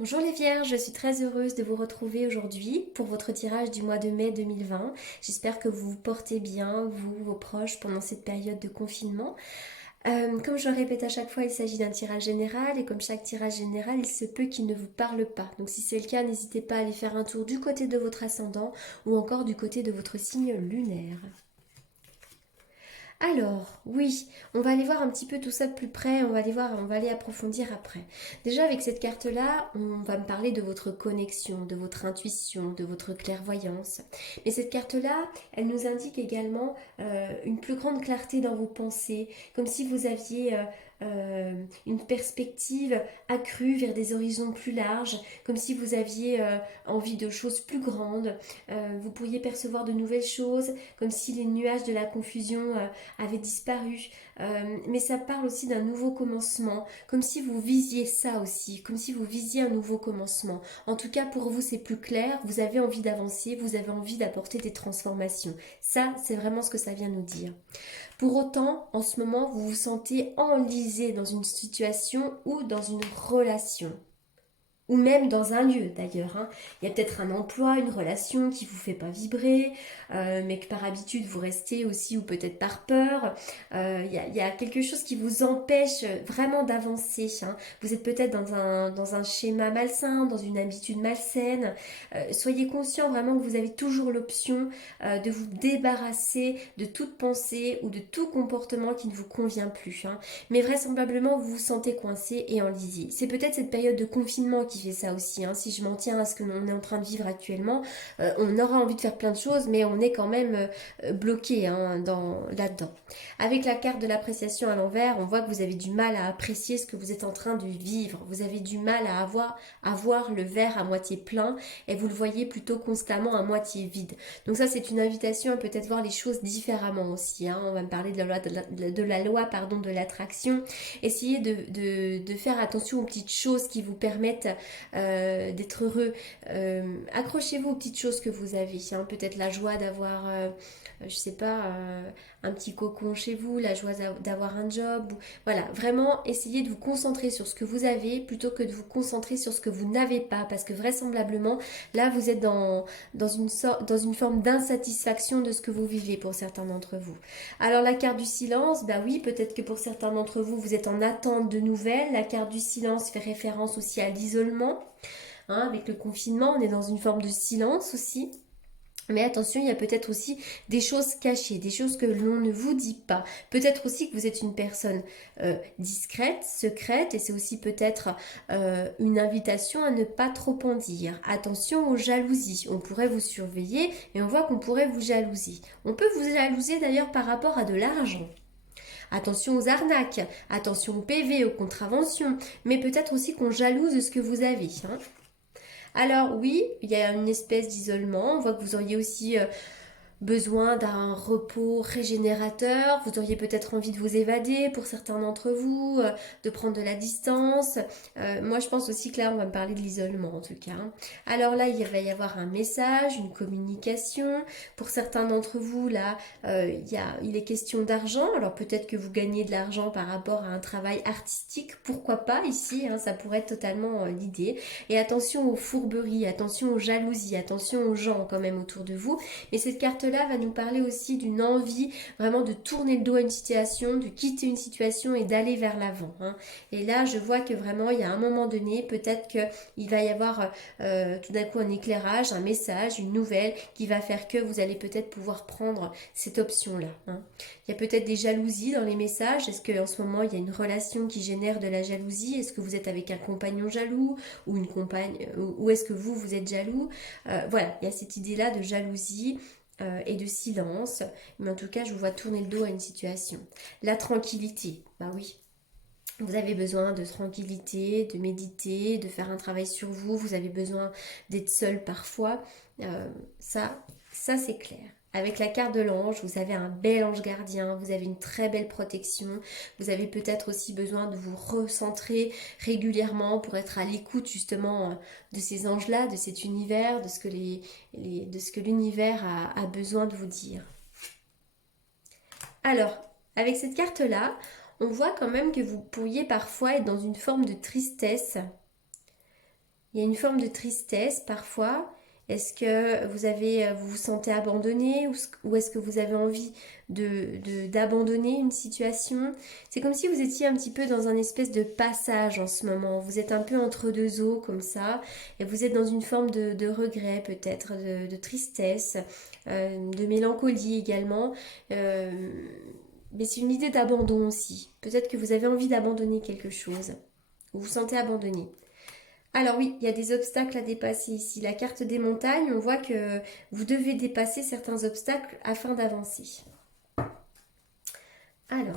Bonjour les Vierges, je suis très heureuse de vous retrouver aujourd'hui pour votre tirage du mois de mai 2020. J'espère que vous vous portez bien, vous, vos proches, pendant cette période de confinement. Comme je le répète à chaque fois, il s'agit d'un tirage général et comme chaque tirage général, il se peut qu'il ne vous parle pas. Donc si c'est le cas, n'hésitez pas à aller faire un tour du côté de votre ascendant ou encore du côté de votre signe lunaire. Alors, oui, on va aller voir un petit peu tout ça de plus près, on va aller voir, on va aller approfondir après. Déjà avec cette carte-là, on va me parler de votre connexion, de votre intuition, de votre clairvoyance. Mais cette carte-là, elle nous indique également une plus grande clarté dans vos pensées, comme si vous aviez une perspective accrue vers des horizons plus larges, comme si vous aviez envie de choses plus grandes, vous pourriez percevoir de nouvelles choses, comme si les nuages de la confusion avait disparu. Mais ça parle aussi d'un nouveau commencement, comme si vous visiez ça aussi, comme si vous visiez un nouveau commencement. En tout cas, pour vous, c'est plus clair, vous avez envie d'avancer, vous avez envie d'apporter des transformations. Ça, c'est vraiment ce que ça vient nous dire. Pour autant, en ce moment, vous vous sentez enlisé dans une situation ou dans une relation ou même dans un lieu d'ailleurs. Hein. Il y a peut-être un emploi, une relation qui vous fait pas vibrer, mais que par habitude vous restez aussi ou peut-être par peur. Il y a quelque chose qui vous empêche vraiment d'avancer. Hein. Vous êtes peut-être dans un schéma malsain, dans une habitude malsaine. Soyez conscient vraiment que vous avez toujours l'option de vous débarrasser de toute pensée ou de tout comportement qui ne vous convient plus. Hein. Mais vraisemblablement vous vous sentez coincé et enlisé. C'est peut-être cette période de confinement qui fait ça aussi. Hein. Si je m'en tiens à ce que l'on est en train de vivre actuellement, on aura envie de faire plein de choses, mais on est quand même bloqué hein, là-dedans. Avec la carte de l'appréciation à l'envers, on voit que vous avez du mal à apprécier ce que vous êtes en train de vivre. Vous avez du mal à voir le verre à moitié plein et vous le voyez plutôt constamment à moitié vide. Donc ça, c'est une invitation à peut-être voir les choses différemment aussi. Hein. On va me parler de la loi de l'attraction. Essayez de faire attention aux petites choses qui vous permettent d'être heureux. Accrochez-vous aux petites choses que vous avez. Hein. Peut-être la joie d'avoir, je sais pas, un petit cocon chez vous, la joie d'avoir un job. Voilà, vraiment essayez de vous concentrer sur ce que vous avez plutôt que de vous concentrer sur ce que vous n'avez pas. Parce que vraisemblablement, là, vous êtes dans une forme d'insatisfaction de ce que vous vivez pour certains d'entre vous. Alors la carte du silence, bah oui, peut-être que pour certains d'entre vous, vous êtes en attente de nouvelles. La carte du silence fait référence aussi à l'isolement. Hein, avec le confinement, on est dans une forme de silence aussi. Mais attention, il y a peut-être aussi des choses cachées, des choses que l'on ne vous dit pas. Peut-être aussi que vous êtes une personne discrète, secrète, et c'est aussi peut-être une invitation à ne pas trop en dire. Attention aux jalousies. On pourrait vous surveiller et on voit qu'on pourrait vous jalouser. On peut vous jalouser d'ailleurs par rapport à de l'argent. Attention aux arnaques, attention aux PV, aux contraventions, mais peut-être aussi qu'on jalouse de ce que vous avez. Hein. Alors oui, il y a une espèce d'isolement. On voit que vous auriez aussi besoin d'un repos régénérateur, vous auriez peut-être envie de vous évader pour certains d'entre vous, de prendre de la distance. Moi je pense aussi que là on va me parler de l'isolement en tout cas. Hein. Alors là il va y avoir un message, une communication. Pour certains d'entre vous là il est question d'argent. Alors peut-être que vous gagnez de l'argent par rapport à un travail artistique, pourquoi pas ici, hein, ça pourrait être totalement l'idée. Et attention aux fourberies, attention aux jalousies, attention aux gens quand même autour de vous. Mais cette carte-là va nous parler aussi d'une envie vraiment de tourner le dos à une situation, de quitter une situation et d'aller vers l'avant. Hein. Et là, je vois que vraiment, il y a un moment donné, peut-être qu'il va y avoir tout d'un coup un éclairage, un message, une nouvelle qui va faire que vous allez peut-être pouvoir prendre cette option-là. Hein. Il y a peut-être des jalousies dans les messages. Est-ce qu'en ce moment, il y a une relation qui génère de la jalousie? Est-ce que vous êtes avec un compagnon jaloux ou une compagne, ou est-ce que vous êtes jaloux? Voilà, il y a cette idée-là de jalousie et de silence. Mais en tout cas, je vous vois tourner le dos à une situation. La tranquillité, bah oui. Vous avez besoin de tranquillité, de méditer, de faire un travail sur vous. Vous avez besoin d'être seul parfois. Ça, ça c'est clair. Avec la carte de l'ange, vous avez un bel ange gardien, vous avez une très belle protection. Vous avez peut-être aussi besoin de vous recentrer régulièrement pour être à l'écoute justement de ces anges-là, de cet univers, de ce que, de ce que l'univers a besoin de vous dire. Alors, avec cette carte-là, on voit quand même que vous pourriez parfois être dans une forme de tristesse Il y a une forme de tristesse parfois. Est-ce que vous vous sentez abandonné ou est-ce que vous avez envie d'abandonner une situation? C'est comme si vous étiez un petit peu dans un espèce de passage en ce moment. Vous êtes un peu entre deux eaux comme ça et vous êtes dans une forme de regret peut-être, de tristesse, de mélancolie également. Euh, mais c'est une idée d'abandon aussi. Peut-être que vous avez envie d'abandonner quelque chose. Vous vous sentez abandonné. Alors oui, il y a des obstacles à dépasser ici. La carte des montagnes, on voit que vous devez dépasser certains obstacles afin d'avancer. Alors,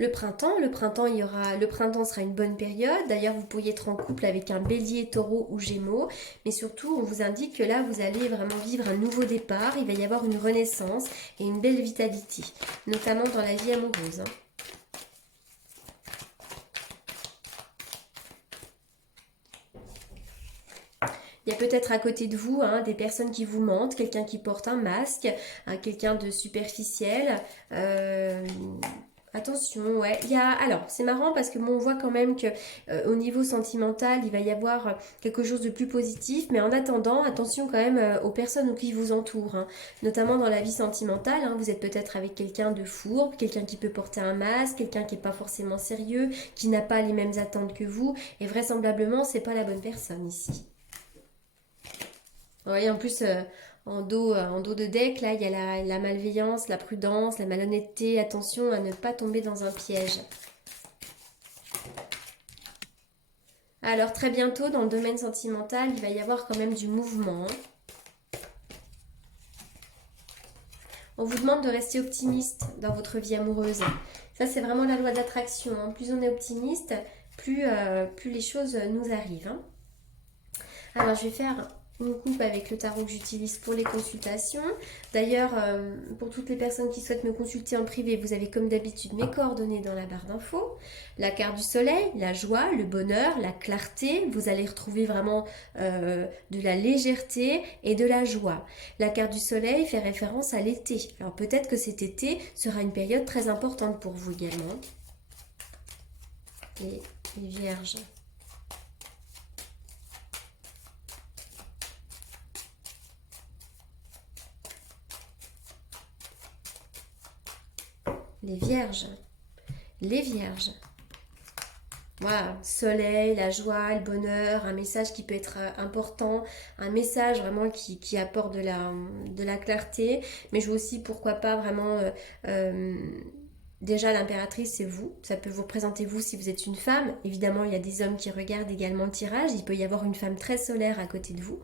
le printemps sera une bonne période. D'ailleurs, vous pourriez être en couple avec un bélier, taureau ou gémeaux. Mais surtout, on vous indique que là, vous allez vraiment vivre un nouveau départ. Il va y avoir une renaissance et une belle vitalité, notamment dans la vie amoureuse. Il y a peut-être à côté de vous des personnes qui vous mentent, quelqu'un qui porte un masque, quelqu'un de superficiel. Attention, ouais. Alors, c'est marrant parce que bon, on voit quand même que au niveau sentimental, il va y avoir quelque chose de plus positif. Mais en attendant, attention quand même aux personnes qui vous entourent, notamment dans la vie sentimentale. Vous êtes peut-être avec quelqu'un de fourbe, quelqu'un qui peut porter un masque, quelqu'un qui n'est pas forcément sérieux, qui n'a pas les mêmes attentes que vous. Et vraisemblablement, c'est pas la bonne personne ici. Oui, en plus, en dos de deck, là, il y a la malveillance, la prudence, la malhonnêteté. Attention à ne pas tomber dans un piège. Alors, très bientôt, dans le domaine sentimental, il va y avoir quand même du mouvement. On vous demande de rester optimiste dans votre vie amoureuse. Ça, c'est vraiment la loi d'attraction. Plus on est optimiste, plus les choses nous arrivent. Alors, je vais faire une coupe avec le tarot que j'utilise pour les consultations. D'ailleurs, pour toutes les personnes qui souhaitent me consulter en privé, vous avez comme d'habitude mes coordonnées dans la barre d'infos. La carte du soleil, la joie, le bonheur, la clarté. Vous allez retrouver vraiment de la légèreté et de la joie. La carte du soleil fait référence à l'été. Alors peut-être que cet été sera une période très importante pour vous également. Les vierges. Les vierges. Les vierges. Voilà, soleil, la joie, le bonheur, un message qui peut être important, un message vraiment qui apporte de la clarté, mais je vois aussi pourquoi pas vraiment déjà l'impératrice c'est vous, ça peut vous représenter vous si vous êtes une femme, évidemment il y a des hommes qui regardent également le tirage, il peut y avoir une femme très solaire à côté de vous,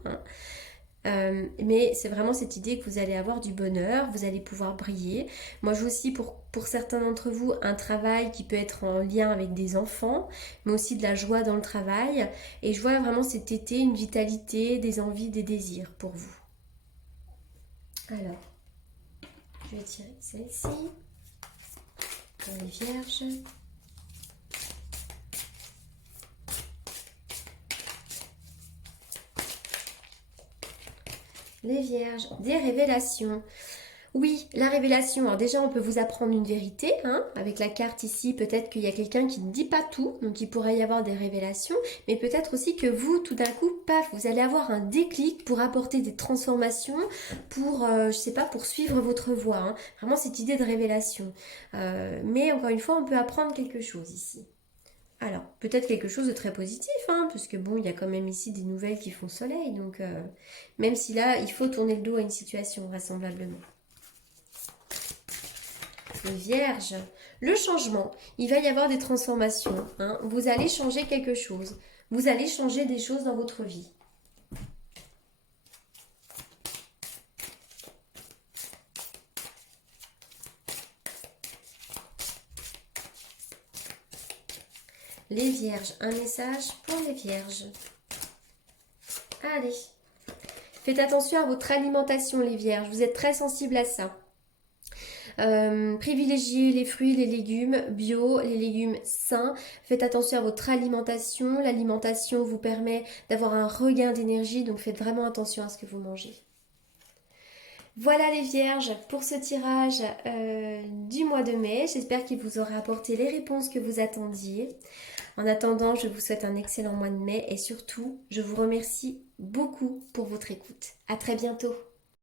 mais c'est vraiment cette idée que vous allez avoir du bonheur, vous allez pouvoir briller. Moi, je vois aussi pour certains d'entre vous un travail qui peut être en lien avec des enfants, mais aussi de la joie dans le travail. Et je vois vraiment cet été une vitalité, des envies, des désirs pour vous. Alors, je vais tirer celle-ci pour les vierges. Les vierges, des révélations. Oui, la révélation. Alors déjà, on peut vous apprendre une vérité. Avec la carte ici, peut-être qu'il y a quelqu'un qui ne dit pas tout. Donc, il pourrait y avoir des révélations. Mais peut-être aussi que vous, tout d'un coup, paf, vous allez avoir un déclic pour apporter des transformations, pour, je sais pas, pour suivre votre voie. Vraiment, cette idée de révélation. Mais encore une fois, on peut apprendre quelque chose ici. Alors, peut-être quelque chose de très positif, parce que bon, il y a quand même ici des nouvelles qui font soleil, donc même si là, il faut tourner le dos à une situation, vraisemblablement. Les vierges, le changement, il va y avoir des transformations, vous allez changer quelque chose, vous allez changer des choses dans votre vie. Les vierges, un message pour les vierges. Allez, faites attention à votre alimentation les vierges, vous êtes très sensibles à ça. Privilégiez les fruits, les légumes bio, les légumes sains. Faites attention à votre alimentation. L'alimentation vous permet d'avoir un regain d'énergie, donc faites vraiment attention à ce que vous mangez. Voilà les vierges pour ce tirage du mois de mai. J'espère qu'il vous aura apporté les réponses que vous attendiez. En attendant, je vous souhaite un excellent mois de mai et surtout, je vous remercie beaucoup pour votre écoute. À très bientôt.